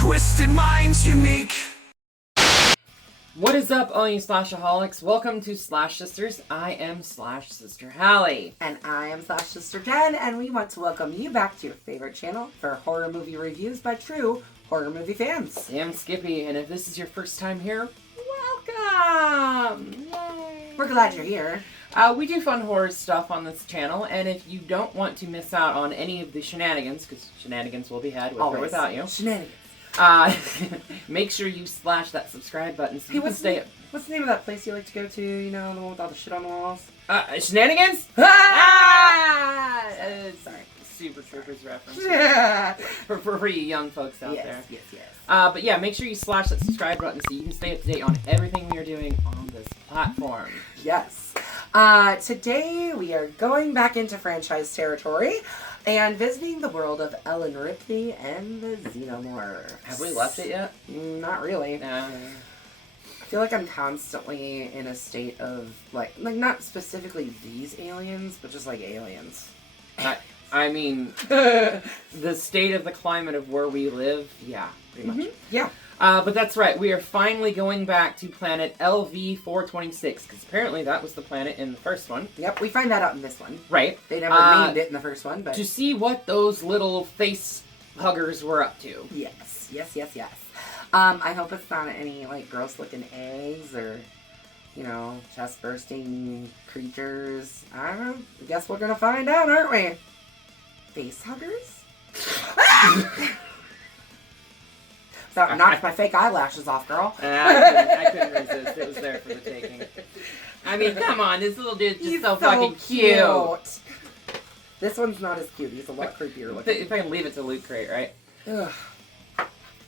twisted minds unique. What is up, all you Slashaholics? Welcome to Slash Sisters. I am Slash Sister Hallie. And I am Slash Sister Jen, and we want to welcome you back to your favorite channel for horror movie reviews by true horror movie fans. I'm Skippy, and if this is your first time here, welcome! Yay! We're glad you're here. We do fun horror stuff on this channel, and if you don't want to miss out on any of the shenanigans, because shenanigans will be had with or without you. Shenanigans. Make sure you slash that subscribe button so you can stay up. What's the name of that place you like to go to, you know, the one with all the shit on the walls? Shenanigans? Sorry. Super Troopers reference. Yeah. For you young folks out there. Yes. But yeah, make sure you slash that subscribe button so you can stay up to date on everything we are doing on this platform. Yes. Today we are going back into franchise territory and visiting the world of Ellen Ripley and the Xenomorphs. Have we left it yet? Not really. I feel like I'm constantly in a state of, like not specifically these aliens, but just like aliens. I mean, the state of the climate of where we live, yeah, pretty much. Yeah. But that's right, we are finally going back to planet LV-426, because apparently that was the planet in the first one. Yep, we find that out in this one. Right. They never named it in the first one, but... To see what those little face huggers were up to. Yes. I hope it's not any, like, gross-looking eggs or, you know, chest-bursting creatures. I don't know. I guess we're gonna find out, aren't we? Face huggers? That knocked my fake eyelashes off, girl. I couldn't resist. It was there for the taking. I mean, come on. This little dude's just so fucking cute. This one's not as cute. He's a lot creepier looking. If I can leave it to Loot Crate, right? Ugh.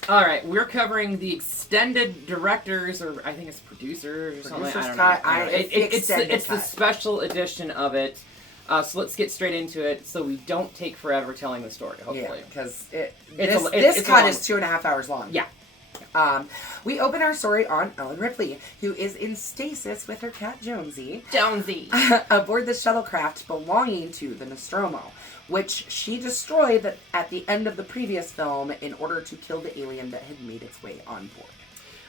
Alright, we're covering the extended directors, or I think it's producers or something. I don't know. It's the special edition of it. So let's get straight into it so we don't take forever telling the story, hopefully. Yeah, because this cut is 2.5 hours long. Yeah. We open our story on Ellen Ripley, who is in stasis with her cat Jonesy. Aboard the shuttlecraft belonging to the Nostromo, which she destroyed at the end of the previous film in order to kill the alien that had made its way on board.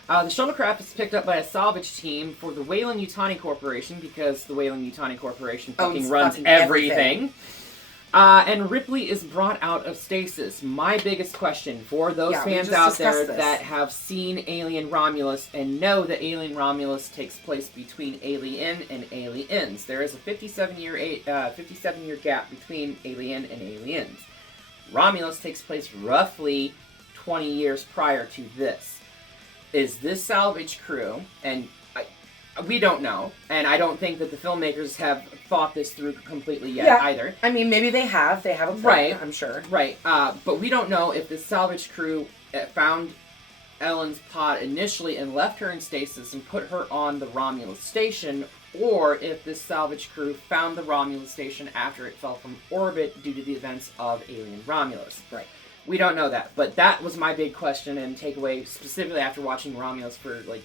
The shuttlecraft is picked up by a salvage team for the Weyland-Yutani Coporation, because the Weyland-Yutani Coporation fucking runs everything. And Ripley is brought out of stasis. My biggest question for those fans out there that have seen Alien Romulus and know that Alien Romulus takes place between Alien and Aliens. There is a 57-year gap between Alien and Aliens. Romulus takes place roughly 20 years prior to this. Is this salvage crew, and we don't know, and I don't think that the filmmakers have thought this through completely yet either. I mean, maybe they have a plan, right? I'm sure. Right, but we don't know if the salvage crew found Ellen's pod initially and left her in stasis and put her on the Romulus station, or if this salvage crew found the Romulus station after it fell from orbit due to the events of Alien Romulus. Right. We don't know that, but that was my big question and takeaway, specifically after watching Romulus for like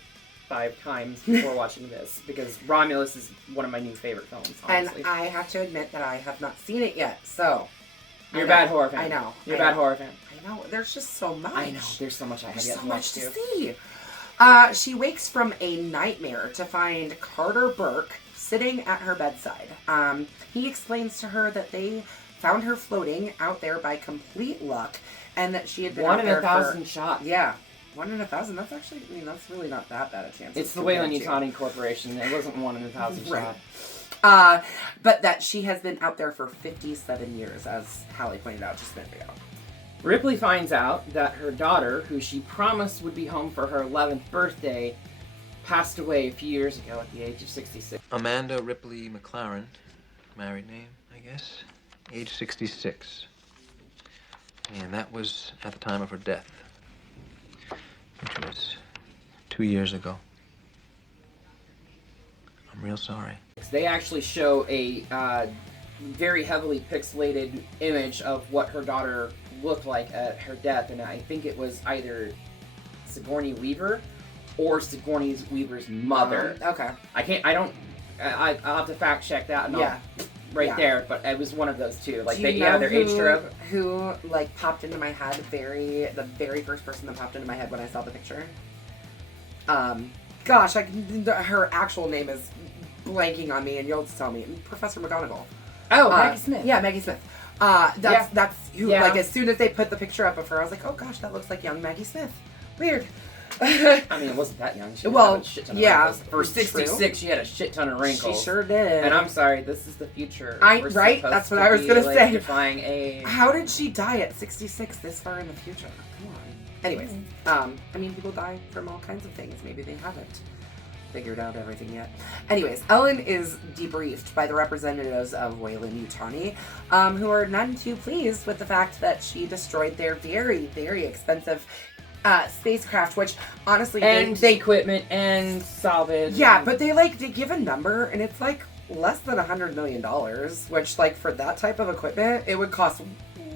5 times before watching this, because Romulus is one of my new favorite films, honestly. And I have to admit that I have not seen it yet, so... You're a bad horror fan. I know. You're a bad horror fan. I know. There's just so much. I know. There's so much I have yet to watch, too. There's so much to see. She wakes from a nightmare to find Carter Burke sitting at her bedside. He explains to her that they found her floating out there by complete luck, and that she had been out there 1 in 1,000 shot. Yeah. 1 in 1,000. That's actually, I mean, that's really not that bad a chance. It's the Weyland-Yutani Coporation. It wasn't 1 in 1,000 shot. But that she has been out there for 57 years, as Hallie pointed out just a minute ago. Ripley finds out that her daughter, who she promised would be home for her 11th birthday, passed away a few years ago at the age of 66. Amanda Ripley McLaren, married name, I guess, age 66. And that was at the time of her death, which was 2 years ago. I'm real sorry. They actually show a very heavily pixelated image of what her daughter looked like at her death, and I think it was either Sigourney Weaver or Sigourney Weaver's mother. Okay. I'll have to fact check that. And right there, but it was one of those two. Like, they're aged her up. Who, like, popped into my head, the very first person that popped into my head when I saw the picture? Gosh, her actual name is blanking on me, and you'll tell me. Professor McGonagall. Oh, Maggie Smith. Yeah, Maggie Smith. That's who, like, as soon as they put the picture up of her, I was like, oh gosh, that looks like young Maggie Smith. Weird. I mean, it wasn't that young. She had a shit ton of wrinkles. For 66, she had a shit ton of wrinkles. She sure did. And I'm sorry, this is the future. Right? That's what I was going to say. Defying age. How did she die at 66 this far in the future? Come on. Anyways, I mean, people die from all kinds of things. Maybe they haven't figured out everything yet. Anyways, Ellen is debriefed by the representatives of Weyland-Yutani, who are none too pleased with the fact that she destroyed their very, very expensive spacecraft, which honestly... And they equipment and salvage. Yeah, but they give a number, and it's like less than $100 million, which, like, for that type of equipment, it would cost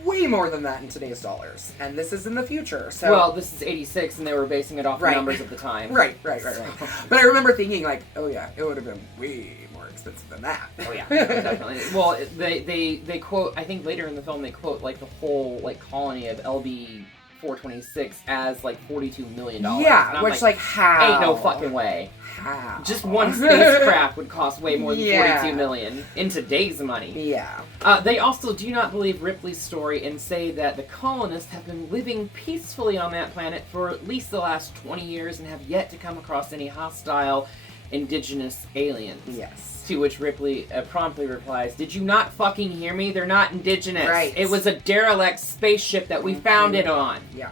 way more than that in today's dollars. And this is in the future, so... Well, this is 86, and they were basing it off the numbers of the time. Right. But I remember thinking, like, oh yeah, it would have been way more expensive than that. Oh yeah, definitely. Well, they quote, I think later in the film, they quote, like, the whole, like, colony of LB 426 as like $42 million. Yeah, which like how? Ain't no fucking way. How? Just one spacecraft would cost way more than $42 million in today's money. Yeah. They also do not believe Ripley's story and say that the colonists have been living peacefully on that planet for at least the last 20 years and have yet to come across any hostile indigenous aliens. Yes. To which Ripley promptly replies, "Did you not fucking hear me? They're not indigenous. Right. It was a derelict spaceship that we found it on." Yeah.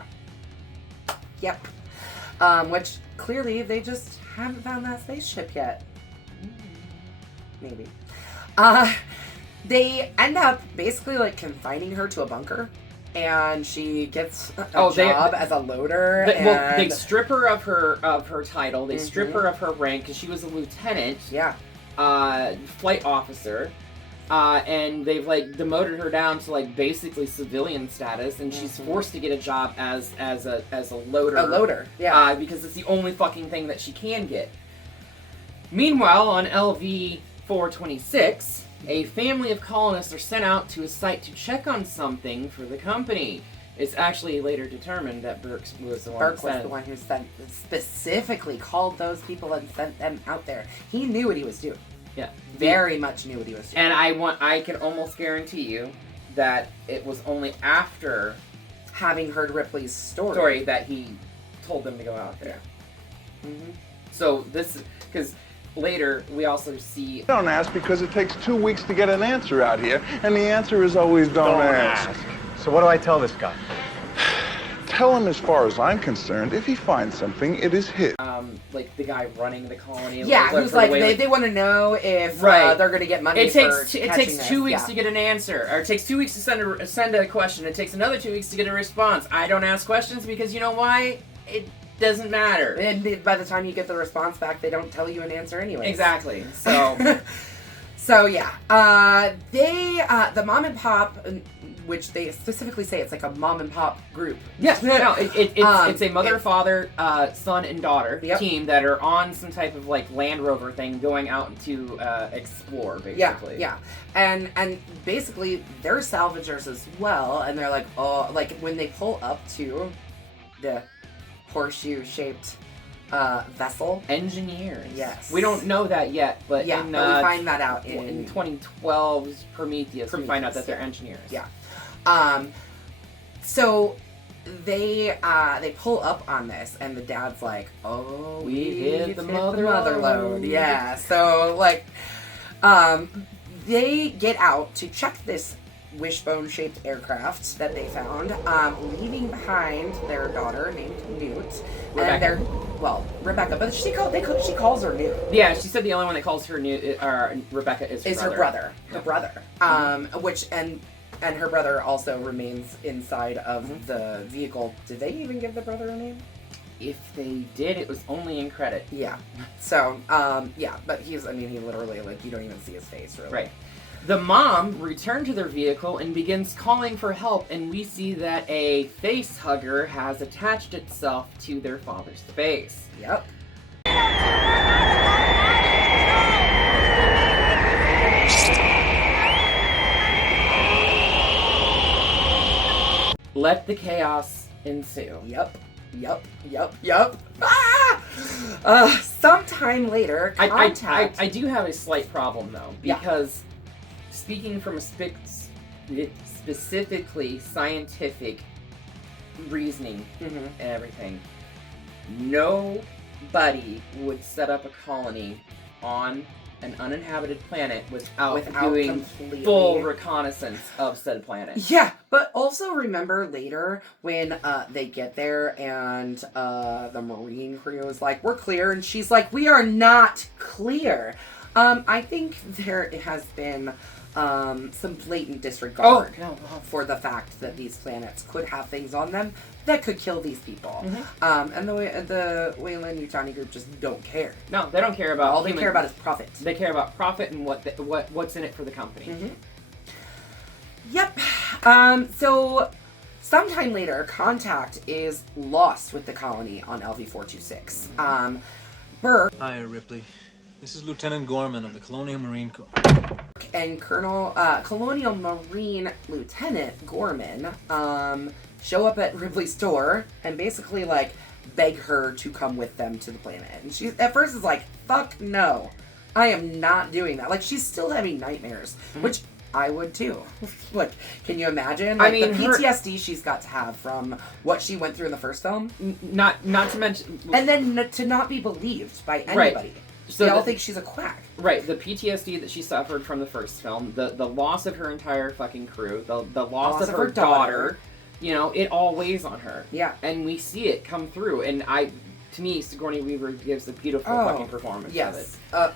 Yep. Which clearly they just haven't found that spaceship yet. Maybe. They end up basically like confining her to a bunker. And she gets a job as a loader. They strip her of her title. They strip her of her rank because she was a lieutenant. Yeah. Flight officer. And they've like demoted her down to like basically civilian status, and she's forced to get a job as a loader. A loader. Yeah. Because it's the only fucking thing that she can get. Meanwhile, on LV 426. A family of colonists are sent out to a site to check on something for the company. It's actually later determined that Burke was the one who specifically called those people and sent them out there. He knew what he was doing. Yeah. Very much knew what he was doing. And I can almost guarantee you that it was only after having heard Ripley's story that he told them to go out there. Yeah. Mm-hmm. So this, because later, we also see... Don't ask because it takes 2 weeks to get an answer out here, and the answer is always don't ask. So what do I tell this guy? Tell him, as far as I'm concerned, if he finds something, it is his. Like the guy running the colony. Yeah, who's like, they want to know if they're going to get money. It takes 2 weeks to get an answer, or it takes 2 weeks to send a question. It takes another 2 weeks to get a response. I don't ask questions because you know why? It doesn't matter. And by the time you get the response back, they don't tell you an answer anyway. Exactly. So, so yeah, the mom and pop, which they specifically say it's like a mom and pop group. Yes. No, it's a mother, father, son, and daughter team that are on some type of like Land Rover thing, going out to explore, basically. Yeah. And basically they're salvagers as well, and they're like, oh, like when they pull up to the horseshoe-shaped vessel. Engineers. Yes. We don't know that yet, but but we find that out in 2012's Prometheus. We find out that they're engineers. Yeah. So they pull up on this, and the dad's like, "Oh, we hit the mother load." Yeah. So like, they get out to check this wishbone-shaped aircraft that they found, leaving behind their daughter named Newt. Rebecca. And Rebecca, but she calls her Newt. Yeah, she said the only one that calls her Newt, Rebecca is her brother. Her brother. Which and her brother also remains inside of the vehicle. Did they even give the brother a name? If they did, it was only in credit. Yeah. So, but he literally, like, you don't even see his face, really. Right. The mom returned to their vehicle and begins calling for help, and we see that a face hugger has attached itself to their father's face. Yep. Let the chaos ensue. Yep. Sometime later, contact... I do have a slight problem, though, because speaking from a specifically scientific reasoning and everything, nobody would set up a colony on an uninhabited planet without doing full reconnaissance of said planet. Yeah, but also remember later when they get there and the Marine crew is like, we're clear, and she's like, we are not clear. I think there has been some blatant disregard for the fact that these planets could have things on them that could kill these people. And the Weyland-Yutani group just don't care. No, they don't care about all they care about is profit. They care about profit and what's in it for the company. Yep. So sometime later, contact is lost with the colony on LV-426. Burke. Hi, Ripley. This is Lieutenant Gorman of the Colonial Marine Corps. And Colonial Marine Lieutenant Gorman show up at Ripley's store and basically like beg her to come with them to the planet. And she at first is like, fuck no, I am not doing that. Like, she's still having nightmares, which I would too. Look, can you imagine? Like, I mean, the PTSD she's got to have from what she went through in the first film. Not to mention, and then to not be believed by anybody. Right. So they all think she's a quack. Right, the PTSD that she suffered from the first film, the loss of her entire fucking crew, the loss of her daughter, you know, it all weighs on her. Yeah. And we see it come through, and to me, Sigourney Weaver gives a beautiful fucking performance of it.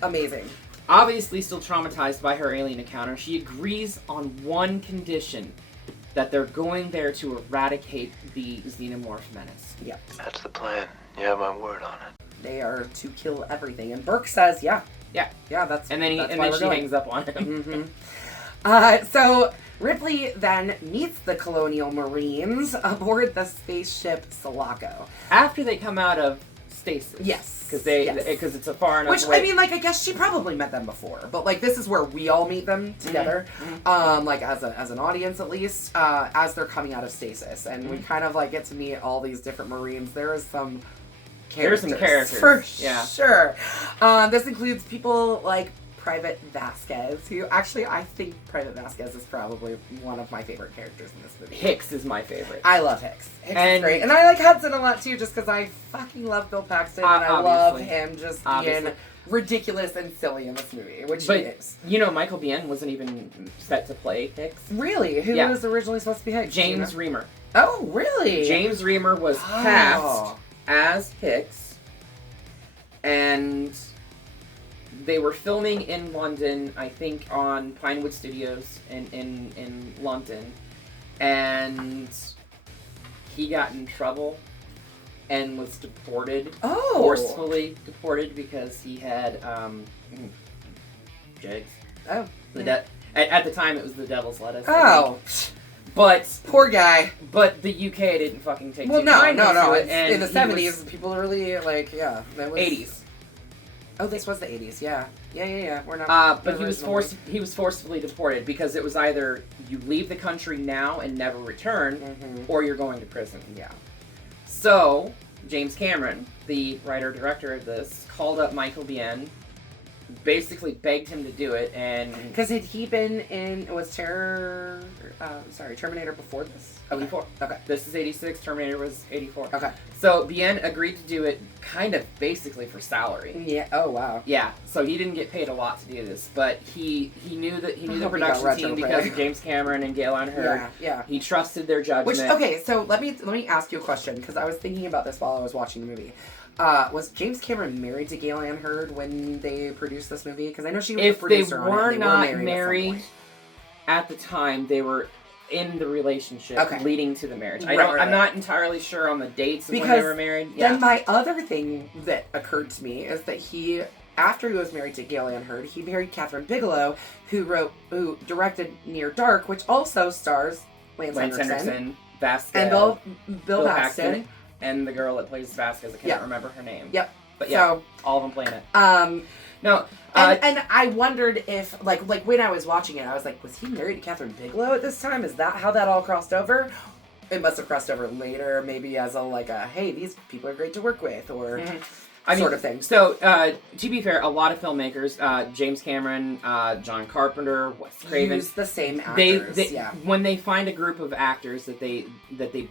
Amazing. Obviously still traumatized by her alien encounter, she agrees on one condition, that they're going there to eradicate the Xenomorph menace. Yeah. That's the plan. You have my word on it. They are to kill everything. And Burke says, yeah, that's and then she hangs up on him. So Ripley then meets the Colonial Marines aboard the spaceship Sulaco. After they come out of stasis. Yes. Because it's a far enough Which, way. I mean, like, I guess she probably met them before. But, like, this is where we all meet them together. Like, as an audience, at least, as they're coming out of stasis. And we kind of, like, get to meet all these different Marines. There is some... There's some characters. For sure. This includes people like Private Vasquez, who actually I think Private Vasquez is probably one of my favorite characters in this movie. Hicks is my favorite. I love Hicks. Hicks is great. And I like Hudson a lot too, just because I fucking love Bill Paxton and I love him just being ridiculous and silly in this movie, which he is. You know, Michael Biehn wasn't even set to play Hicks. Really? Who was originally supposed to be Hicks? James Remar. Oh, really? James Remar was cast as Hicks, and they were filming in London, I think on Pinewood Studios in London, and he got in trouble and was deported, forcefully deported because he had jigs. Oh. At the time it was the devil's lettuce. Oh. But poor guy. But the UK didn't fucking take no. It, and in the 70s, people were really like, that was 80s. Oh, this was the 80s. Yeah. We're not. But he was forcibly deported because it was either you leave the country now and never return, or you're going to prison. Yeah. So James Cameron, the writer-director of this, called up Michael Biehn, basically begged him to do it, and because had he been in Terminator before this? Okay. Before. Okay. This is 86. Terminator was 84. Okay. So Biehn agreed to do it, kind of basically for salary. Yeah. Oh wow. Yeah. So he didn't get paid a lot to do this, but he knew the production team because of James Cameron and Gail Ann Hurd. Yeah. He trusted their judgment. So let me ask you a question, because I was thinking about this while I was watching the movie. Was James Cameron married to Gail Ann Hurd when they produced this movie? Because I know she was a producer on it. If they were not married at the time, they were in the relationship leading to the marriage. I'm not entirely sure on the dates of when they were married. Yeah. Then my other thing that occurred to me is that after he was married to Gail Ann Hurd, he married Catherine Bigelow, who directed Near Dark, which also stars Lance Henriksen, Vasquez, and Bill Paxton. And the girl that plays Vasquez, I can't remember her name. Yep. But yeah, all of them playing it. No. And I wondered if, like when I was watching it, I was like, was he married to Catherine Bigelow at this time? Is that how that all crossed over? it must have crossed over later, maybe as a hey, these people are great to work with, or sort of thing. So, to be fair, a lot of filmmakers, James Cameron, John Carpenter, Wes Craven, use the same actors. When they find a group of actors that they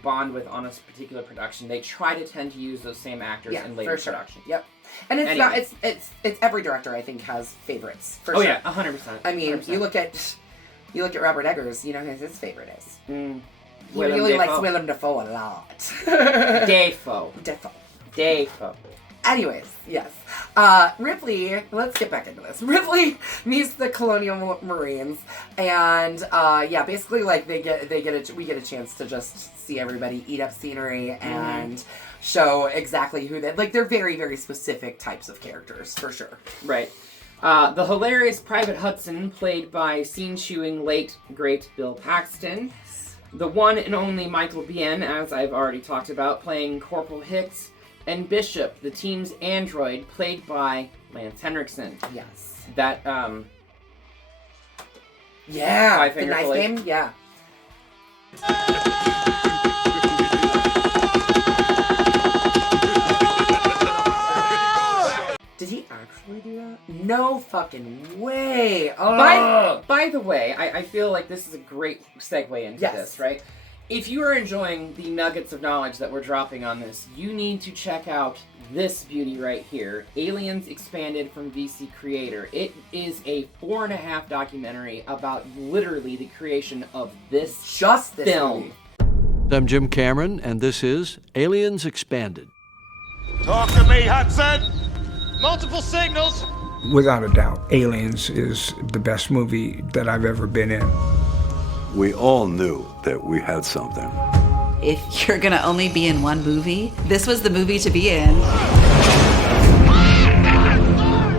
bond with on a particular production, they try to tend to use those same actors in later production. Yep. And it's not. It's every director I think has favorites. For sure. Yeah, 100%. I mean, 100%. you look at Robert Eggers. You know who his favorite is. He Willem really Dafoe. likes Willem Dafoe a lot. Dafoe. Anyways, yes. Ripley, let's get back into this. Ripley meets the colonial Marines, and basically we get a chance to just see everybody eat up scenery and show exactly who they're very, very specific types of characters, for sure. Right. The hilarious Private Hudson, played by scene-chewing late, great Bill Paxton. The one and only Michael Biehn, as I've already talked about, playing Corporal Hicks. And Bishop, the team's android, played by Lance Henriksen. Yes. That, the Five-Finger knife Fillet. game, yeah. Did he actually do that? No fucking way. By the way, I feel like this is a great segue into this, right? If you are enjoying the nuggets of knowledge that we're dropping on this, you need to check out this beauty right here, Aliens Expanded from VC Creator. It is a 4.5 documentary about literally the creation of this film. Movie. I'm Jim Cameron, and this is Aliens Expanded. Talk to me, Hudson! Multiple signals! Without a doubt, Aliens is the best movie that I've ever been in. We all knew that we had something. If you're gonna only be in one movie, this was the movie to be in.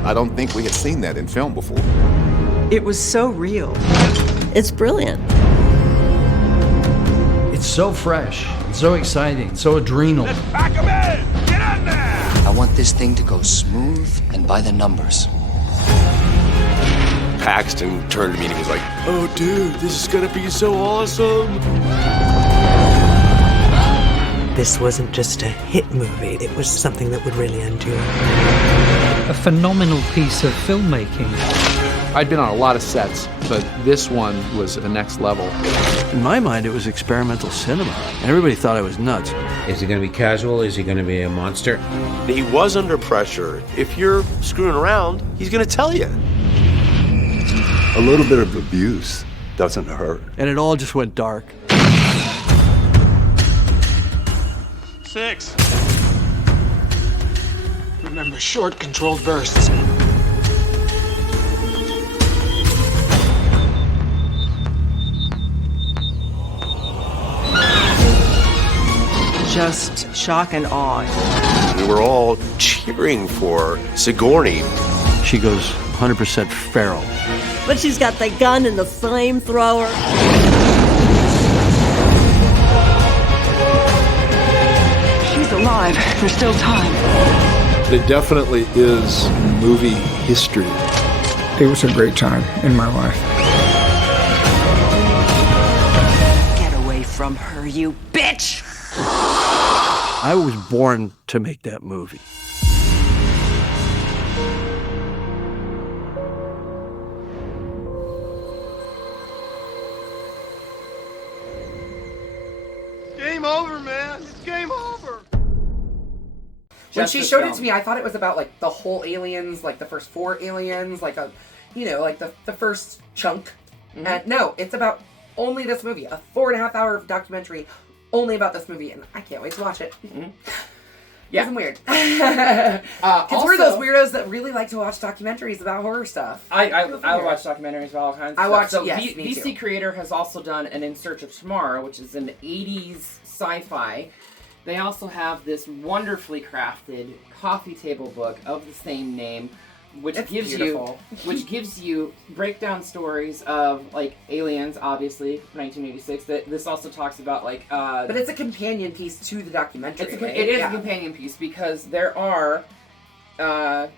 I don't think we had seen that in film before. It was so real. It's brilliant. It's so fresh, so exciting, so adrenal. Let's pack 'em in! Get in there! I want this thing to go smooth and by the numbers. Paxton turned to me and he was like, "Oh, dude, this is gonna be so awesome." This wasn't just a hit movie, it was something that would really endure. A phenomenal piece of filmmaking. I'd been on a lot of sets, but this one was the next level. In my mind, it was experimental cinema, and everybody thought I was nuts. Is he going to be casual? Is he going to be a monster? He was under pressure. If you're screwing around, he's gonna tell you. A little bit of abuse doesn't hurt. And it all just went dark. 6. Remember, short, controlled bursts. Just shock and awe. We were all cheering for Sigourney. She goes 100% feral. But she's got the gun and the flamethrower. She's alive. There's still time. It definitely is movie history. It was a great time in my life. Get away from her, you bitch! I was born to make that movie. Game over, man. It's game over. When she showed it to me, I thought it was about the whole Aliens, the first 4 Aliens, the first chunk. Mm-hmm. And no, it's about only this movie, a 4.5-hour documentary only about this movie, and I can't wait to watch it. Mm-hmm. Yeah, I'm weird. Because we're those weirdos that really like to watch documentaries about horror stuff. I watch documentaries about all kinds of stuff. watch, so yes, me VC too. Creator has also done an In Search of Tomorrow, which is an 80s sci-fi. They also have this wonderfully crafted coffee table book of the same name, which gives you breakdown stories of Aliens, obviously 1986. That this also talks about but it's a companion piece to the documentary. It is a companion piece because there are QR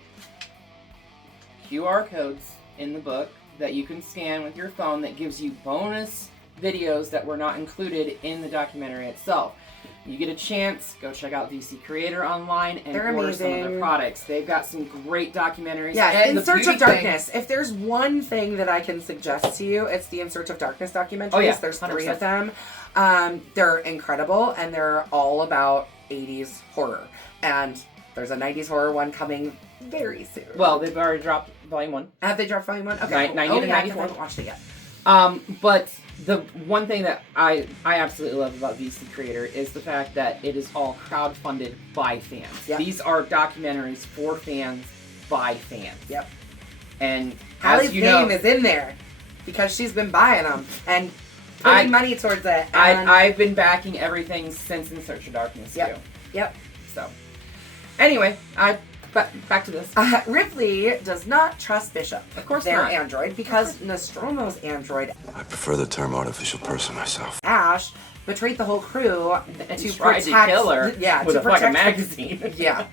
codes in the book that you can scan with your phone that gives you bonus videos that were not included in the documentary itself. You get a chance, go check out DC Creator online and They're order some of amazing. their products. They've got some great documentaries. Yeah, and In Search of Darkness. If there's one thing that I can suggest to you, it's the In Search of Darkness documentaries. Oh, yeah, There's 100%. 3 of them. They're incredible, and they're all about 80s horror. And there's a 90s horror one coming very soon. Well, they've already dropped Volume 1. Have they dropped Volume 1? Okay. 90 to 94. I haven't watched it yet. But the one thing that I absolutely love about DC Creator is the fact that it is all crowdfunded by fans. Yep. These are documentaries for fans by fans. Yep. And Hallie's as you name know, is in there because she's been buying them and putting money towards it. And I've been backing everything since In Search of Darkness too. Yep. So, anyway, back to this. Ripley does not trust Bishop. Of course their not. android, because Nostromo's android, I prefer the term artificial person myself. Ash, betrayed the whole crew And to tried protect, to kill her with to a fucking protect magazine. Yeah,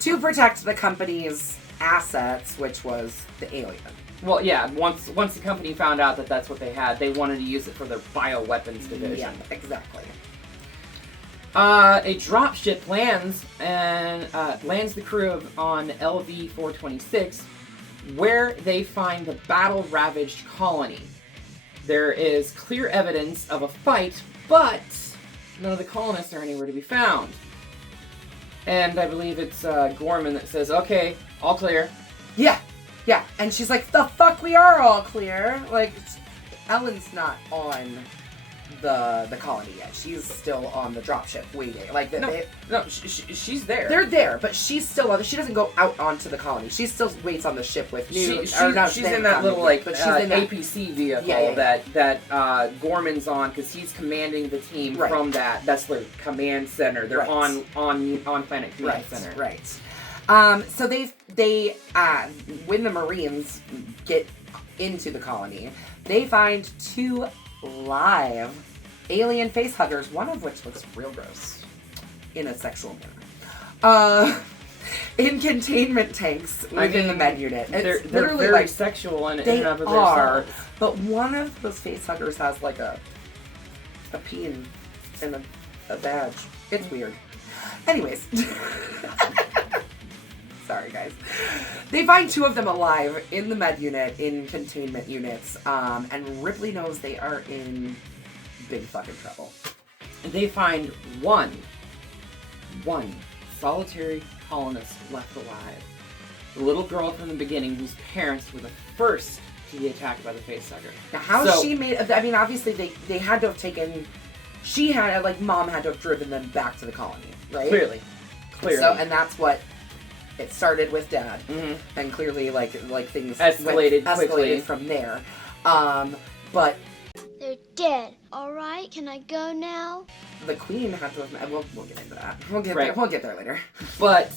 to protect the company's assets, which was the alien. Well, yeah. Once the company found out that that's what they had, they wanted to use it for their bioweapons division. Yeah, exactly. A dropship lands the crew on LV-426, where they find the battle-ravaged colony. There is clear evidence of a fight, but none of the colonists are anywhere to be found. And I believe it's Gorman that says, "Okay, all clear." Yeah, and she's like, "The fuck, we are all clear." Like, Ellen's not on the colony yet. She's still on the dropship waiting. Like, she's there. They're there, but she's still on. She doesn't go out onto the colony. She still waits on the ship with new. She's in that little but she's in that APC vehicle Yeah. that Gorman's on, because he's commanding the team from that. That's their command center. They're on Planet Command Center. Right. So they when the Marines get into the colony, they find 2 live alien face huggers, one of which looks real gross in a sexual manner. In containment tanks within the med unit. They're literally very like sexual in they and of are, themselves. but one of those face huggers has like a peen and a badge. It's weird. Anyways. Sorry, guys. They find 2 of them alive in the med unit, in containment units, and Ripley knows they are in big fucking trouble. They find one solitary colonist left alive. The little girl from the beginning, whose parents were the first to be attacked by the facehugger. Now, how she made... I mean, obviously, they had to have taken... She had, like, Mom had to have driven them back to the colony, right? Clearly. So, and that's what... It started with Dad, and clearly, like things escalated from there. But they're dead. All right, can I go now? The Queen had to have. We'll get into that. We'll get there later. But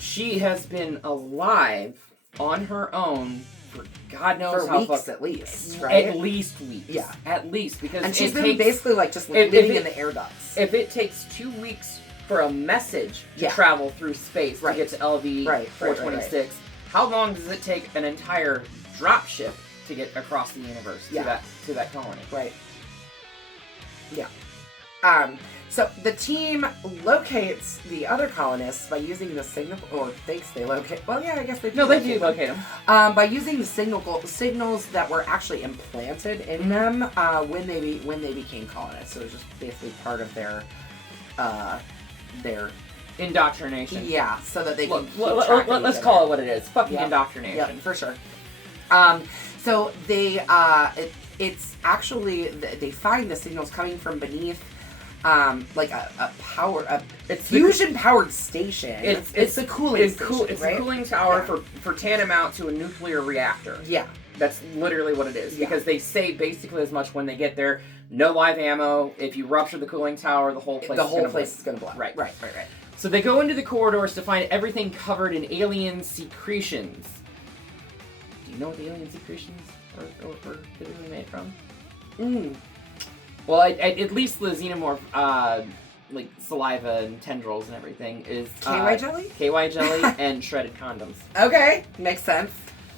she has been alive on her own for God knows for how weeks at least, right? At least weeks. Yeah, at least, because and she's been basically like just living in the air ducts. If it takes 2 weeks for a message to travel through space to get to LV-426, how long does it take an entire dropship to get across the universe to that colony? Right. Yeah. So the team locates the other colonists by using the signal, or thinks they locate. Well, yeah, I guess they do. No, they do locate them. By using the signals that were actually implanted in them when they became colonists. So it was just basically part of their indoctrination. Yeah, so that they can let's call it what it is. Fucking indoctrination. Yeah, for sure. So they it's actually they find the signals coming from beneath like a fusion powered station. It's a cooling station. It's a cooling tower for tantamount to a nuclear reactor. Yeah. That's literally what it is, because they say basically as much when they get there. No live ammo. If you rupture the cooling tower, the whole place is going to blow. Right. So they go into the corridors to find everything covered in alien secretions. Do you know what the alien secretions were typically made from? Well, at least the xenomorph, like saliva and tendrils and everything, is KY jelly? KY jelly and shredded condoms. Okay, makes sense.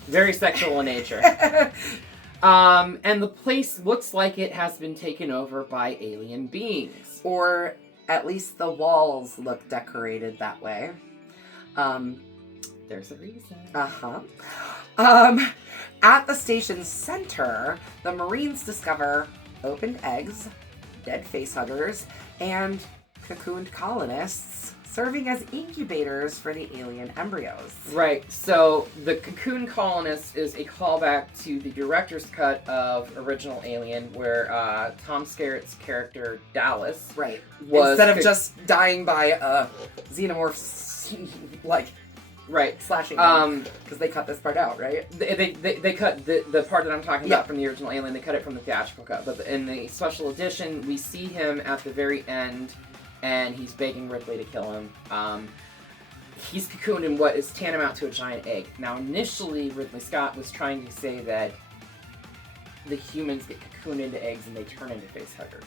Very sexual in nature. And the place looks like it has been taken over by alien beings. Or at least the walls look decorated that way. There's a reason. At the station's center, the Marines discover opened eggs, dead facehuggers, and cocooned colonists serving as incubators for the alien embryos. Right, so the cocoon colonist is a callback to the director's cut of original Alien, where Tom Skerritt's character, Dallas, was... Instead of just dying by a xenomorph, slashing them, because they cut this part out, right? They cut the part that I'm talking about from the original Alien, they cut it from the theatrical cut, but in the special edition, we see him at the very end, and he's begging Ripley to kill him. He's cocooned in what is tantamount to a giant egg. Now, initially, Ridley Scott was trying to say that the humans get cocooned into eggs and they turn into facehuggers.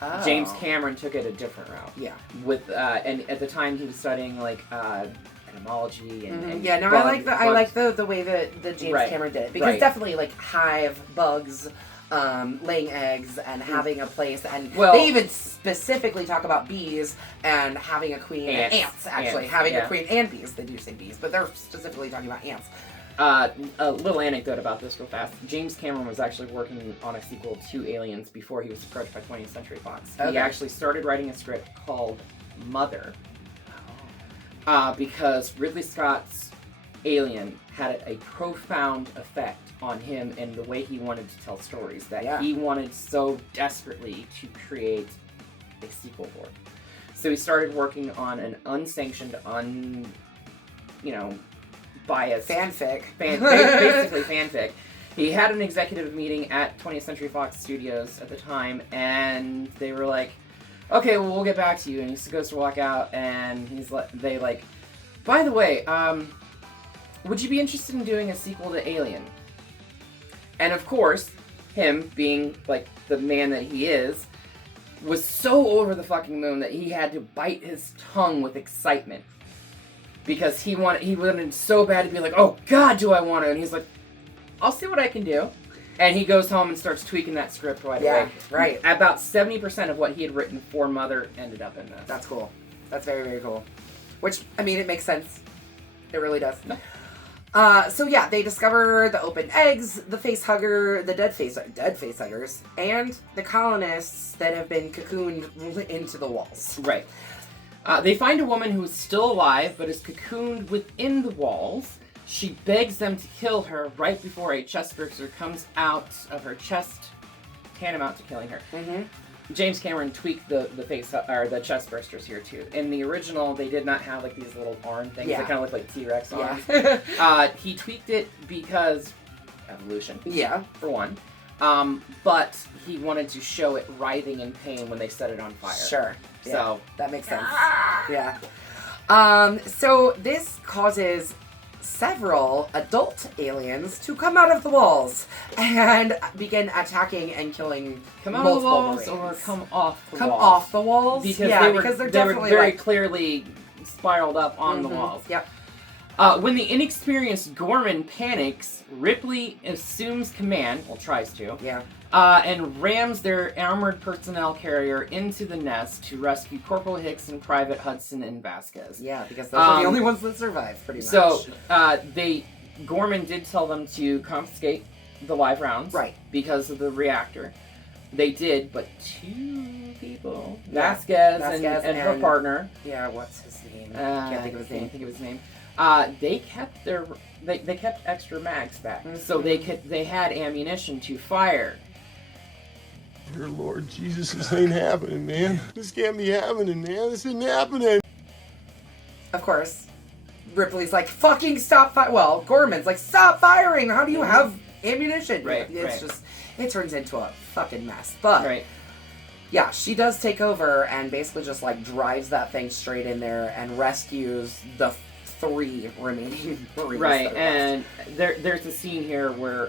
Oh. James Cameron took it a different route. Yeah. With and at the time he was studying etymology and yeah. No, I like the way that James Cameron did it, because definitely hive bugs. Laying eggs and having a place, and they even specifically talk about bees and having a queen. Ants having a queen and bees. They do say bees, but they're specifically talking about ants. A little anecdote about this real fast. James Cameron was actually working on a sequel to Aliens before he was approached by 20th Century Fox. Okay. He actually started writing a script called Mother, because Ridley Scott's Alien had a profound effect on him and the way he wanted to tell stories, that he wanted so desperately to create a sequel for it. So he started working on an unsanctioned, biased fanfic. Basically fanfic. He had an executive meeting at 20th Century Fox Studios at the time, and they were like, okay, well, we'll get back to you. And he goes to walk out, and by the way, would you be interested in doing a sequel to Alien? And of course, him being the man that he is, was so over the fucking moon that he had to bite his tongue with excitement. Because he wanted so bad to be like, oh God, do I want to? And he's like, I'll see what I can do. And he goes home and starts tweaking that script right away. Right. About 70% of what he had written for Mother ended up in this. That's cool. That's very, very cool. Which, it makes sense. It really does. No. They discover the open eggs, the facehugger, the dead facehuggers, and the colonists that have been cocooned into the walls. Right. They find a woman who is still alive, but is cocooned within the walls. She begs them to kill her right before a chest burster comes out of her chest, tantamount to killing her. Mm-hmm. James Cameron tweaked the chest bursters here too. In the original, they did not have these little arm things that kind of look like T-Rex arms. Yeah. He tweaked it because evolution. Yeah, for one. But he wanted to show it writhing in pain when they set it on fire. Sure. Yeah, so that makes sense. Yeah. So this causes several adult aliens to come out of the walls and begin attacking and killing multiple of the walls Marines. Or come off the walls. Come off the walls? Because they're definitely very clearly spiraled up on the walls. Yep. When the inexperienced Gorman panics, Ripley assumes command, tries to, and rams their armored personnel carrier into the nest to rescue Corporal Hicks and Private Hudson and Vasquez. Yeah, because those are the only ones that survive, pretty much. So, Gorman did tell them to confiscate the live rounds. Right. Because of the reactor. They did, but two people, Vasquez and her partner. Yeah, what's his name? Can't think of his name. They kept they kept extra mags back, so they had ammunition to fire. Dear Lord Jesus, this ain't happening, man. This can't be happening, man. This isn't happening. Of course, Ripley's like, fucking stop firing. Well, Gorman's like, stop firing. How do you have ammunition? Right. It's just, it turns into a fucking mess. But yeah, she does take over and basically just drives that thing straight in there and rescues the 3 remaining Marines. Right, and there's a scene here where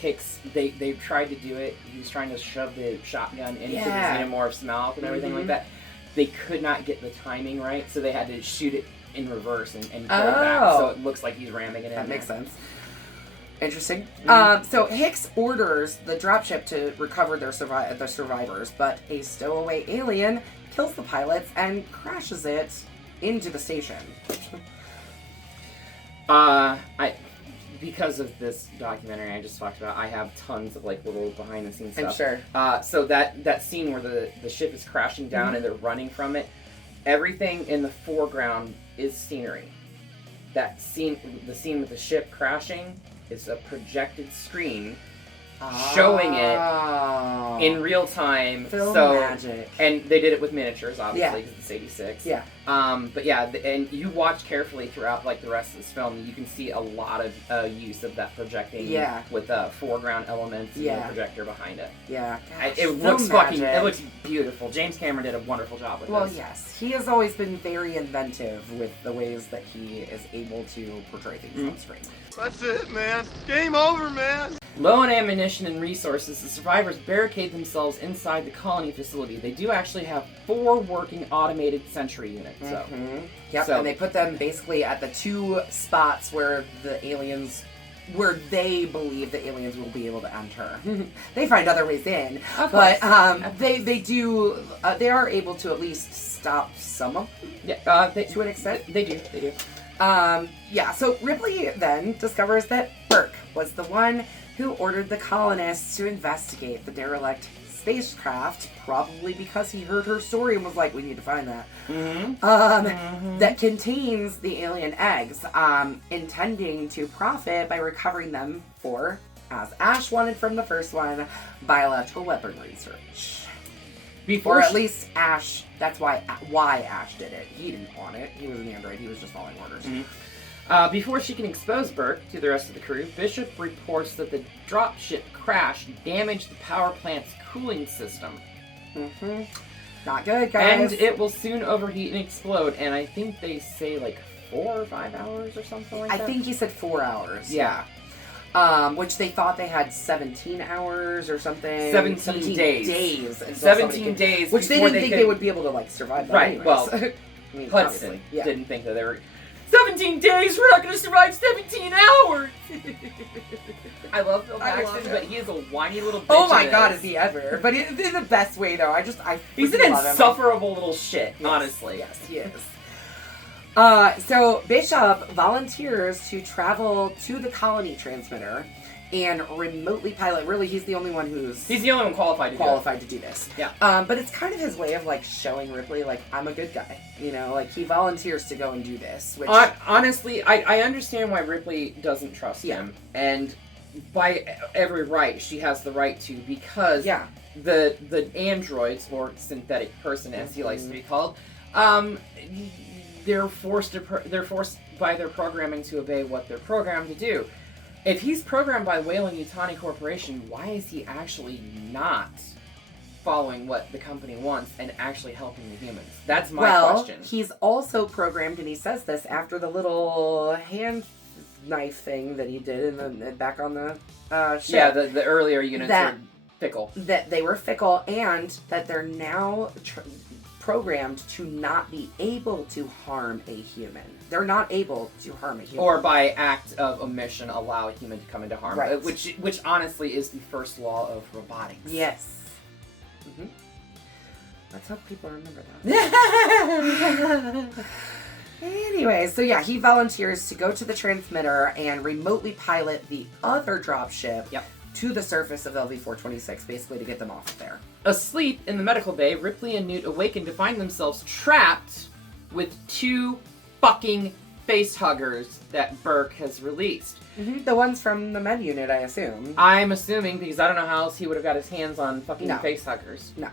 Hicks, they tried to do it. He was trying to shove the shotgun into the Xenomorph's mouth and everything like that. They could not get the timing right, so they had to shoot it in reverse and pull it back, so it looks like he's ramming it in. That makes sense. Interesting. So Hicks orders the dropship to recover the survivors, but a stowaway alien kills the pilots and crashes it into the station. Because of this documentary I just talked about, I have tons of like little behind the scenes stuff. I'm sure. So that scene where the ship is crashing down and they're running from it, everything in the foreground is scenery. That scene, the scene with the ship crashing, is a projected screen showing it in real time. Film so magic. And they did it with miniatures, obviously, because it's 86. Yeah. But yeah, and you watch carefully throughout like the rest of this film, you can see a lot of use of that projecting with foreground elements and the projector behind it. Yeah. It looks fucking, it looks beautiful. James Cameron did a wonderful job with this. Well, yes. He has always been very inventive with the ways that he is able to portray things on screen. That's it, man. Game over, man. Low on ammunition and resources, the survivors barricade themselves inside the colony facility. They do actually have 4 working automated sentry units. Yep, and they put them basically at the 2 spots where they believe the aliens will be able to enter. They find other ways in, but they are able to at least stop some of them. Yeah, to an extent. They do. So Ripley then discovers that Burke was the one who ordered the colonists to investigate the derelict spacecraft, probably because he heard her story and was like, we need to find that. That contains the alien eggs, intending to profit by recovering them for, as Ash wanted from the first one, biological weapon research. Or at least Ash, that's why Ash did it. He didn't want it. He was an android. He was just following orders. Before she can expose Burke to the rest of the crew, Bishop reports that the dropship crash damaged the power plant's cooling system. Not good, guys. And it will soon overheat and explode, and I think they say like 4 or 5 hours or something like that. I think he said 4 hours. Yeah. Which they thought they had 17 hours or something. 17 days. 17 days. Which they didn't think they would be able to like survive that. Right. Anyways. Well, I mean, Hudson didn't think that they were 17 days. We're not going to survive 17 hours. I love Bill Paxton, but he is a whiny little bitch. Oh my god, is he ever? But in the best way, though. He's an insufferable little shit. Honestly, yes, he is. So Bishop volunteers to travel to the colony transmitter and remotely pilot. Really, he's the only one qualified to do this. Yeah. But it's kind of his way of like showing Ripley, like, I'm a good guy. You know, like he volunteers to go and do this. Which honestly, I understand why Ripley doesn't trust him, and by every right, she has the right to, because the androids, or synthetic person as he likes to be called, they're forced by their programming to obey what they're programmed to do. If he's programmed by Weyland-Yutani Coporation, why is he actually not following what the company wants and actually helping the humans? That's my question. He's also programmed, and he says this after the little hand knife thing that he did back on the ship. Yeah, the earlier units were fickle. That they were fickle, and that they're now programmed to not be able to harm a human. They're not able to harm a human. Or by act of omission allow a human to come into harm. Right. Which honestly is the first law of robotics. Yes. Let's hope people remember that. Anyway, so yeah, he volunteers to go to the transmitter and remotely pilot the other dropship to the surface of LV-426, basically to get them off of there. Asleep in the medical bay, Ripley and Newt awaken to find themselves trapped with 2 fucking face huggers that Burke has released. The ones from the med unit, I assume. I'm assuming, because I don't know how else he would have got his hands on fucking face huggers. No.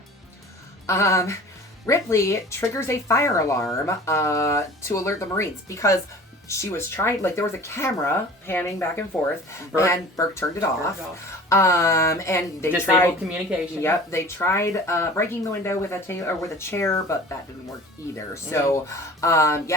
Ripley triggers a fire alarm to alert the Marines, because she was trying, like, there was a camera panning back and forth, and Burke turned it off. And they disabled communication. Yep, they tried breaking the window with a chair, but that didn't work either. So,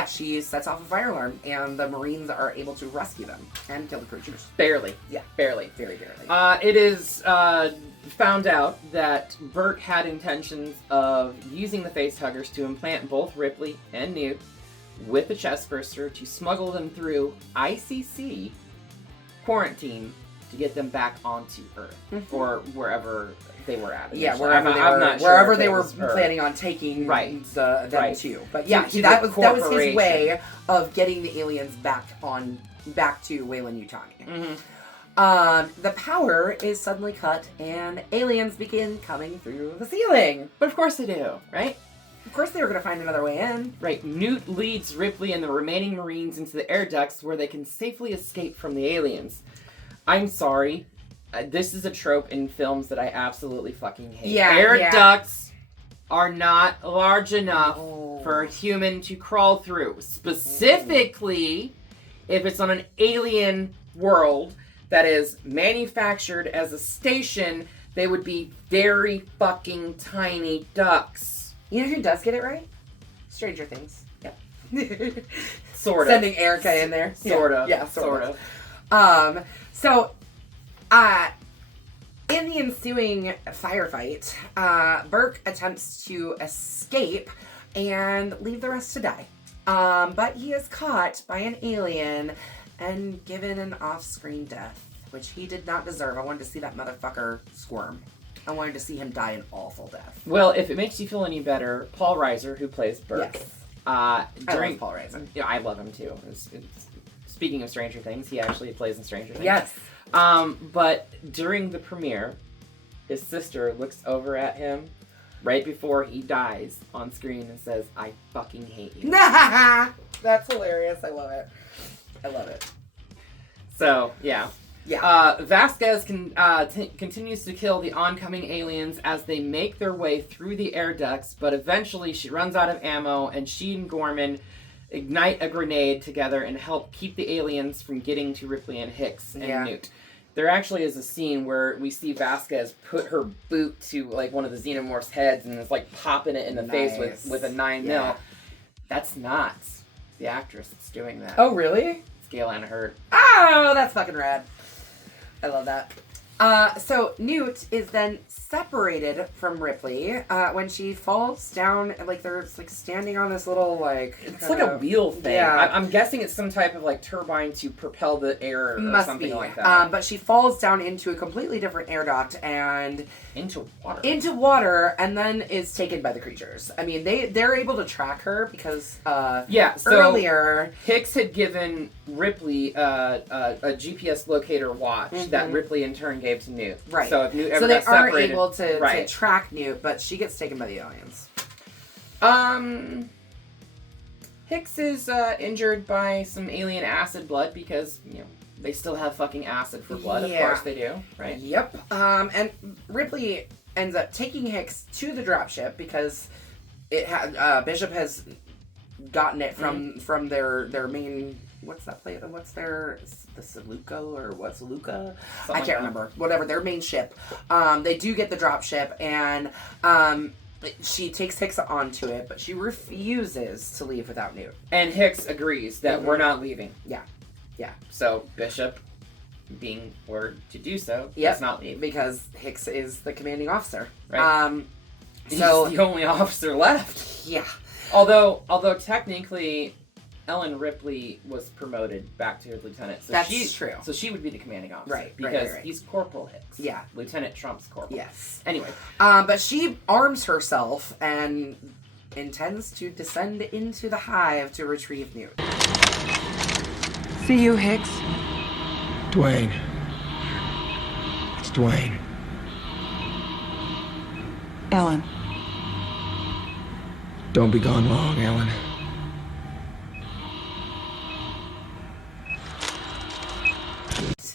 she sets off a fire alarm, and the Marines are able to rescue them and kill the creatures. Barely. Yeah, barely. Very barely. It is found out that Burke had intentions of using the facehuggers to implant both Ripley and Newt with a chest burster to smuggle them through ICC quarantine to get them back onto Earth or wherever they were at. Yeah, wherever wherever they were planning on taking them to. But yeah, that was his way of getting the aliens back to Weyland-Yutani. The power is suddenly cut, and aliens begin coming through the ceiling. But of course they do, right? Of course they were going to find another way in. Right. Newt leads Ripley and the remaining Marines into the air ducts where they can safely escape from the aliens. I'm sorry. This is a trope in films that I absolutely fucking hate. Air ducts are not large enough for a human to crawl through. Specifically, if it's on an alien world that is manufactured as a station, they would be very fucking tiny ducts. You know who does get it right? Stranger Things. Yeah. Sort of. Sending Erica in there. Sort of. Yeah, sort of. In the ensuing firefight, Burke attempts to escape and leave the rest to die. But he is caught by an alien and given an off-screen death, which he did not deserve. I wanted to see that motherfucker squirm. I wanted to see him die an awful death. Well, if it makes you feel any better, Paul Reiser, who plays Burke. Yes. I love Paul Reiser. Yeah, I love him too. Speaking of Stranger Things, he actually plays in Stranger Things. Yes. But during the premiere, his sister looks over at him right before he dies on screen and says, "I fucking hate you." That's hilarious. I love it. I love it. So, yeah. Yeah. Vasquez continues to kill the oncoming aliens as they make their way through the air ducts, but eventually she runs out of ammo, and she and Gorman ignite a grenade together and help keep the aliens from getting to Ripley and Hicks and Newt. There actually is a scene where we see Vasquez put her boot to like one of the Xenomorphs' heads and is like popping it in the face with a 9mm. That's not the actress that's doing that. Oh, really? It's Galen Hurt. Oh, that's fucking rad. I love that. So Newt is then separated from Ripley when she falls down, like they're like standing on this little like... It's like a wheel thing. Yeah. I'm guessing it's some type of like turbine to propel the air or something like that. But she falls down into a completely different air duct and... Into water, and then is taken by the creatures. I mean, they're able to track her because earlier... Hicks had given Ripley a GPS locator watch that Ripley in turn gave to Newt. Right. So if Newt ever so they got separated, aren't able to track Newt, but she gets taken by the aliens. Hicks is injured by some alien acid blood because, you know, they still have fucking acid for blood. Of course they do, right? Yep. And Ripley ends up taking Hicks to the dropship because it had Bishop has gotten it from their main. What's that place? What's the Saluka or what's Luca? I can't remember. Whatever, their main ship. They do get the dropship, and she takes Hicks onto it, but she refuses to leave without Newt. And Hicks agrees that we're not leaving. Yeah. Yeah. So Bishop, being ordered to do so, does not leave. Because Hicks is the commanding officer. Right. He's the only officer left. Yeah. Although technically, Ellen Ripley was promoted back to lieutenant. So that's true. So she would be the commanding officer. Right. Because he's Corporal Hicks. Yeah. Lieutenant Trump's corporal. Yes. Anyway. But she arms herself and intends to descend into the hive to retrieve Newt. See you, Hicks. Dwayne. It's Dwayne. Ellen. Don't be gone long, Ellen.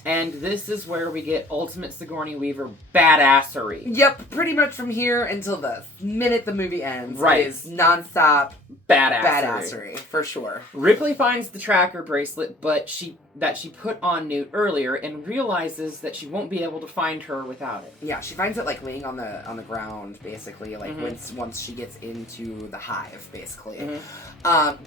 And this is where we get ultimate Sigourney Weaver badassery. Yep, pretty much from here until the minute the movie ends. Right. It is nonstop badassery. For sure. Ripley finds the tracker bracelet, but she put on Newt earlier, and realizes that she won't be able to find her without it. Yeah, she finds it like laying on the ground, basically, like once she gets into the hive, basically.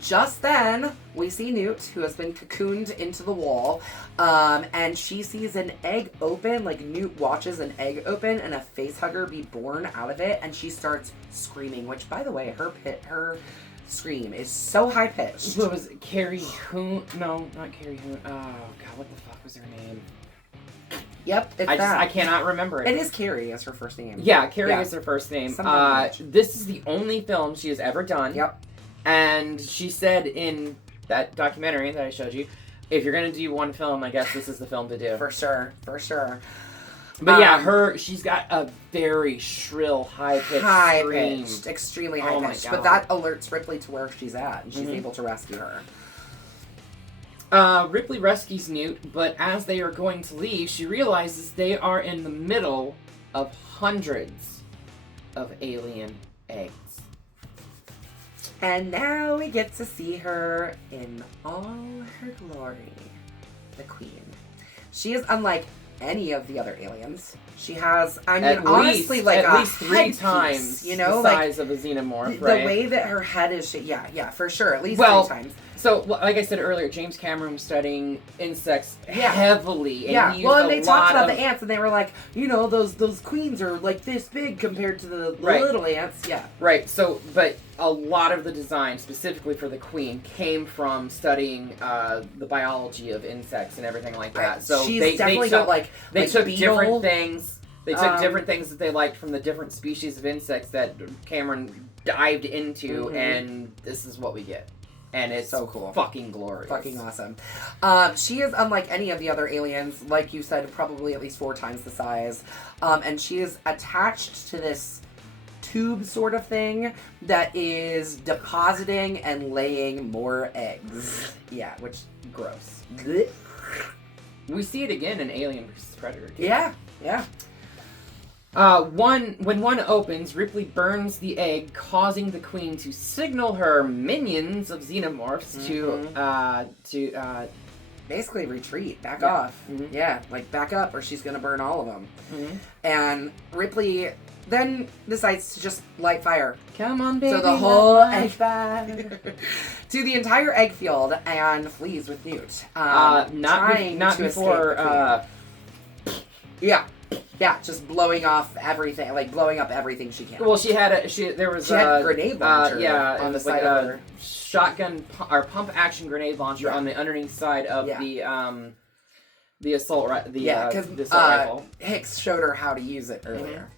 Just then, we see Newt, who has been cocooned into the wall, and she sees an egg open, like Newt watches an egg open and a facehugger be born out of it, and she starts screaming, which, by the way, her scream is so high pitched. What was it? Carrie Hoon? No, not Carrie Hoon. Oh god, what the fuck was her name? Yep, it's I cannot remember it. It is Carrie as her first name. Yeah, Carrie is her first name. This is the only film she has ever done. Yep. And she said in that documentary that I showed you, if you're gonna do one film, I guess this is the film to do. For sure. But yeah, she's got a very shrill, high-pitched, extremely high-pitched. But that alerts Ripley to where she's at, and she's able to rescue her. Ripley rescues Newt, but as they are going to leave, she realizes they are in the middle of hundreds of alien eggs. And now we get to see her in all her glory. The Queen. She is unlike any of the other aliens. She has, honestly, at least 3 times the size of a xenomorph, the way that her head is shaped. Yeah, for sure. At least 3 times. So, like I said earlier, James Cameron was studying insects heavily. And they talked about the ants, and they were like, those queens are like this big compared to the little ants. Yeah. Right. So, but a lot of the design, specifically for the queen, came from studying the biology of insects and everything like that. So they took different things. They took different things that they liked from the different species of insects that Cameron dived into, and this is what we get. And it's so cool. Fucking glorious. Fucking awesome. She is unlike any of the other aliens, like you said, probably at least 4 times the size. And she is attached to this tube sort of thing that is depositing and laying more eggs. Yeah, which, gross. We see it again in Alien vs. Predator. Too. Yeah. When one opens, Ripley burns the egg, causing the Queen to signal her minions of xenomorphs to basically retreat, back off. Yeah, like back up, or she's gonna burn all of them. And Ripley then decides to just light fire. Come on, baby. So the whole egg fire to the entire egg field and flees with Newt. Not before. Yeah, just blowing off everything, like blowing up everything she can. Well, she had a grenade launcher on the side of her. Shotgun or pump action grenade launcher on the underneath side of the assault rifle. Hicks showed her how to use it earlier.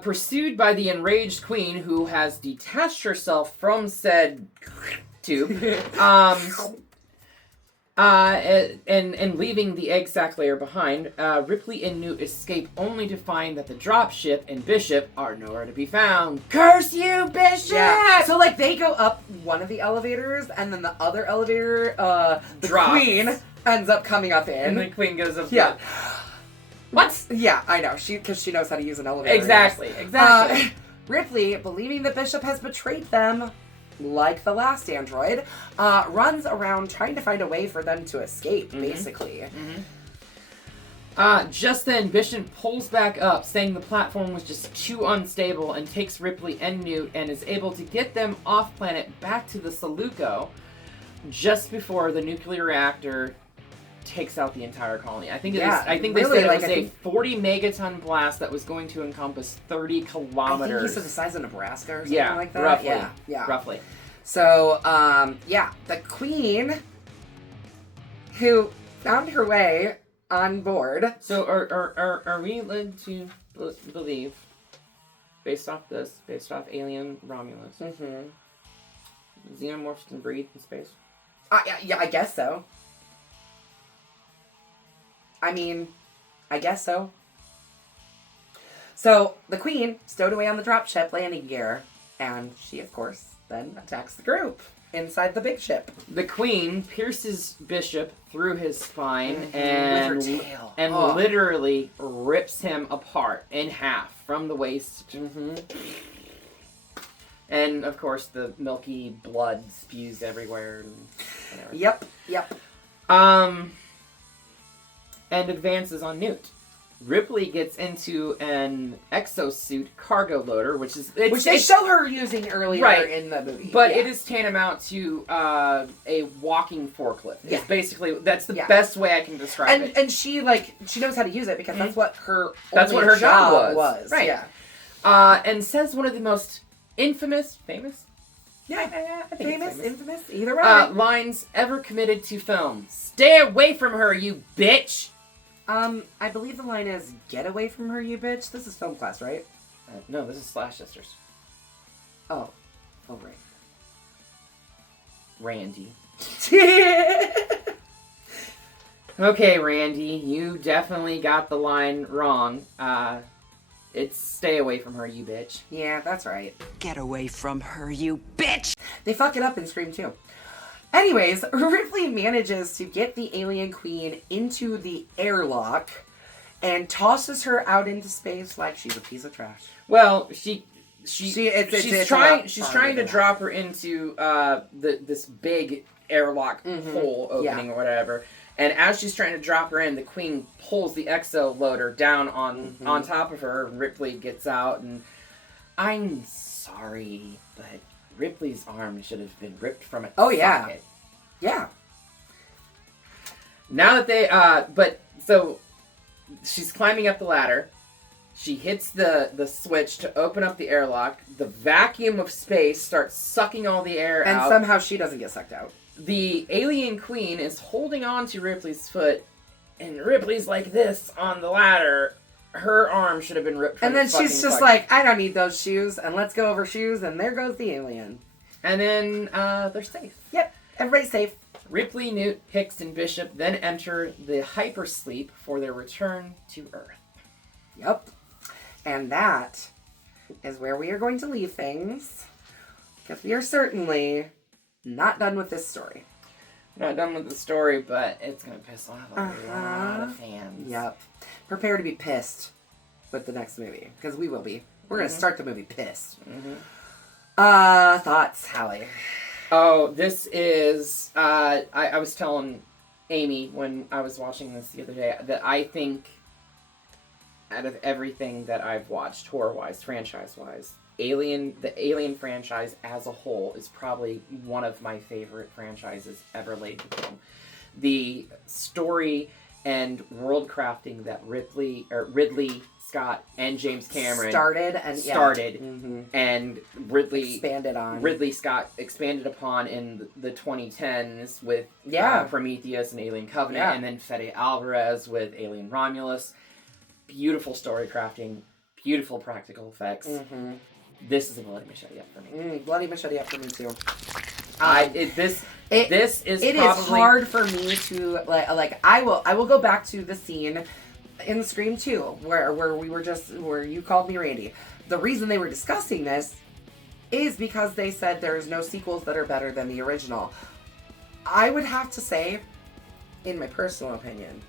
Pursued by the enraged Queen, who has detached herself from said tube, and leaving the egg sac layer behind, Ripley and Newt escape only to find that the dropship and Bishop are nowhere to be found. Curse you, Bishop! Yeah. So, they go up one of the elevators, and then the other elevator, the Queen ends up coming up in. And the Queen goes up. Yeah. What? Yeah, I know. Because she knows how to use an elevator. Exactly. Ripley, believing that Bishop has betrayed them, like the last android, runs around trying to find a way for them to escape, basically. Just then, Bishop pulls back up, saying the platform was just too unstable, and takes Ripley and Newt and is able to get them off-planet back to the Saluco just before the nuclear reactor takes out the entire colony. I think they said it was a 40 megaton blast that was going to encompass 30 kilometers. I think he said the size of Nebraska or something like that. Roughly. So, the Queen, who found her way on board. So, are we led to believe, based off Alien Romulus, xenomorphs can breathe in space? Yeah, I guess so. I guess so. So, the Queen stowed away on the dropship landing gear, and she, of course, then attacks the group inside the big ship. The Queen pierces Bishop through his spine and with her tail. And literally rips him apart in half from the waist. And, of course, the milky blood spews everywhere. And whatever. Yep. And advances on Newt. Ripley gets into an exosuit cargo loader, which they show her using earlier in the movie. But it is tantamount to a walking forklift. Yeah. That's the best way I can describe it. And she knows how to use it because that's what her job was. Right. Yeah. And says one of the most famous? Yeah, infamous, either way. Lines ever committed to film. Stay away from her, you bitch! I believe the line is, get away from her, you bitch. This is film class, right? No, this is Slash Sisters. Oh, right. Randy. Okay, Randy, you definitely got the line wrong. It's stay away from her, you bitch. Yeah, that's right. Get away from her, you bitch! They fuck it up in Scream 2. Anyways, Ripley manages to get the alien queen into the airlock and tosses her out into space like she's a piece of trash. Well, she's trying to that. drop her into this big airlock hole opening or whatever. And as she's trying to drop her in, the queen pulls the exo loader down on top of her. Ripley gets out, and I'm sorry, but Ripley's arm should have been ripped from its socket. Yeah. Now that so she's climbing up the ladder. She hits the switch to open up the airlock. The vacuum of space starts sucking all the air out. And somehow she doesn't get sucked out. The alien queen is holding on to Ripley's foot, and Ripley's like this on the ladder. Her arm should have been ripped from And then its she's just like, I don't need those shoes, and let's go over shoes, and there goes the alien. And then they're safe. Yep, everybody's safe. Ripley, Newt, Hicks, and Bishop then enter the hypersleep for their return to Earth. Yep. And that is where we are going to leave things, because we are certainly not done with this story. Not done with the story, but it's going to piss off a lot of fans. Yep. Prepare to be pissed with the next movie, because we will be. We're going to start the movie pissed. Thoughts, Hallie? Oh, this is... I was telling Amy when I was watching this the other day that I think out of everything that I've watched, horror-wise, franchise-wise, the Alien franchise as a whole is probably one of my favorite franchises ever laid to film. The story and world crafting that Ridley Scott and James Cameron started and Ridley expanded on. Ridley Scott expanded upon in the 2010s with Prometheus and Alien Covenant, and then Fede Alvarez with Alien Romulus. Beautiful story crafting, beautiful practical effects. This is a bloody machete up for me. Bloody machete up for me too. This is hard for me to like. I will go back to the scene in Scream 2 where you called me Randy. The reason they were discussing this is because they said there's no sequels that are better than the original. I would have to say, in my personal opinion,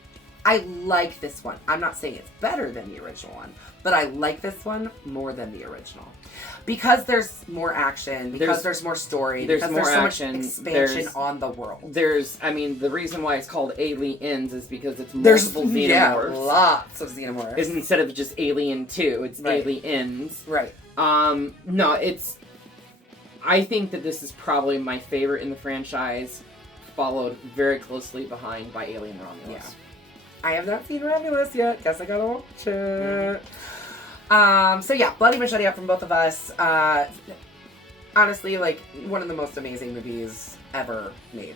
I like this one. I'm not saying it's better than the original one, but I like this one more than the original. Because there's more action, because there's more story, because there's so much expansion on the world. The reason why it's called Aliens is because it's multiple Xenomorphs. Yeah, lots of Xenomorphs. Instead of just Alien 2, it's Aliens. Right. I think that this is probably my favorite in the franchise, followed very closely behind by Alien Romulus. Yeah. I have not seen Romulus yet. Guess I gotta watch it. So yeah, bloody machete up from both of us. Honestly, like, one of the most amazing movies ever made.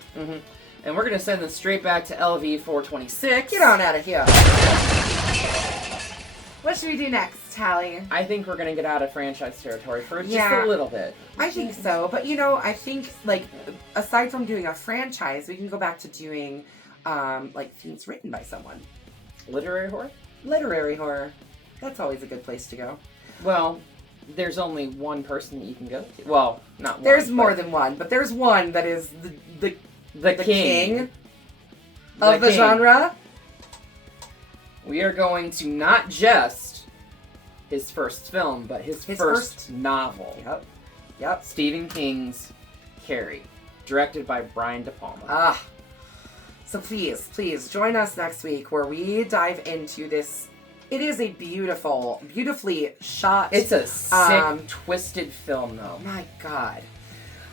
And we're gonna send this straight back to LV 426. Get on out of here. What should we do next, Hallie? I think we're gonna get out of franchise territory for just a little bit. I think so, but I think, like, aside from doing a franchise, we can go back to doing like things written by someone. Literary horror? Literary horror. That's always a good place to go. Well, there's only one person that you can go to. Well, not one. There's more than one, but there's one that is the king of the genre. We are going to not just his first film, but his first novel. Yep. Stephen King's Carrie, directed by Brian De Palma. So please join us next week where we dive into this. It is a beautifully shot. It's a sick, twisted film, though. My God.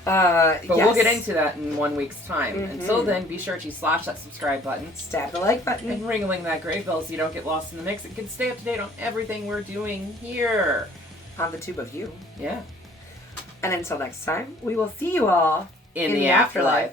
But we'll get into that in 1 week's time. Until then, be sure to slash that subscribe button, stab the like button, and ring that gray bell so you don't get lost in the mix and can stay up to date on everything we're doing here on the tube of you. Yeah. And until next time, we will see you all in the afterlife.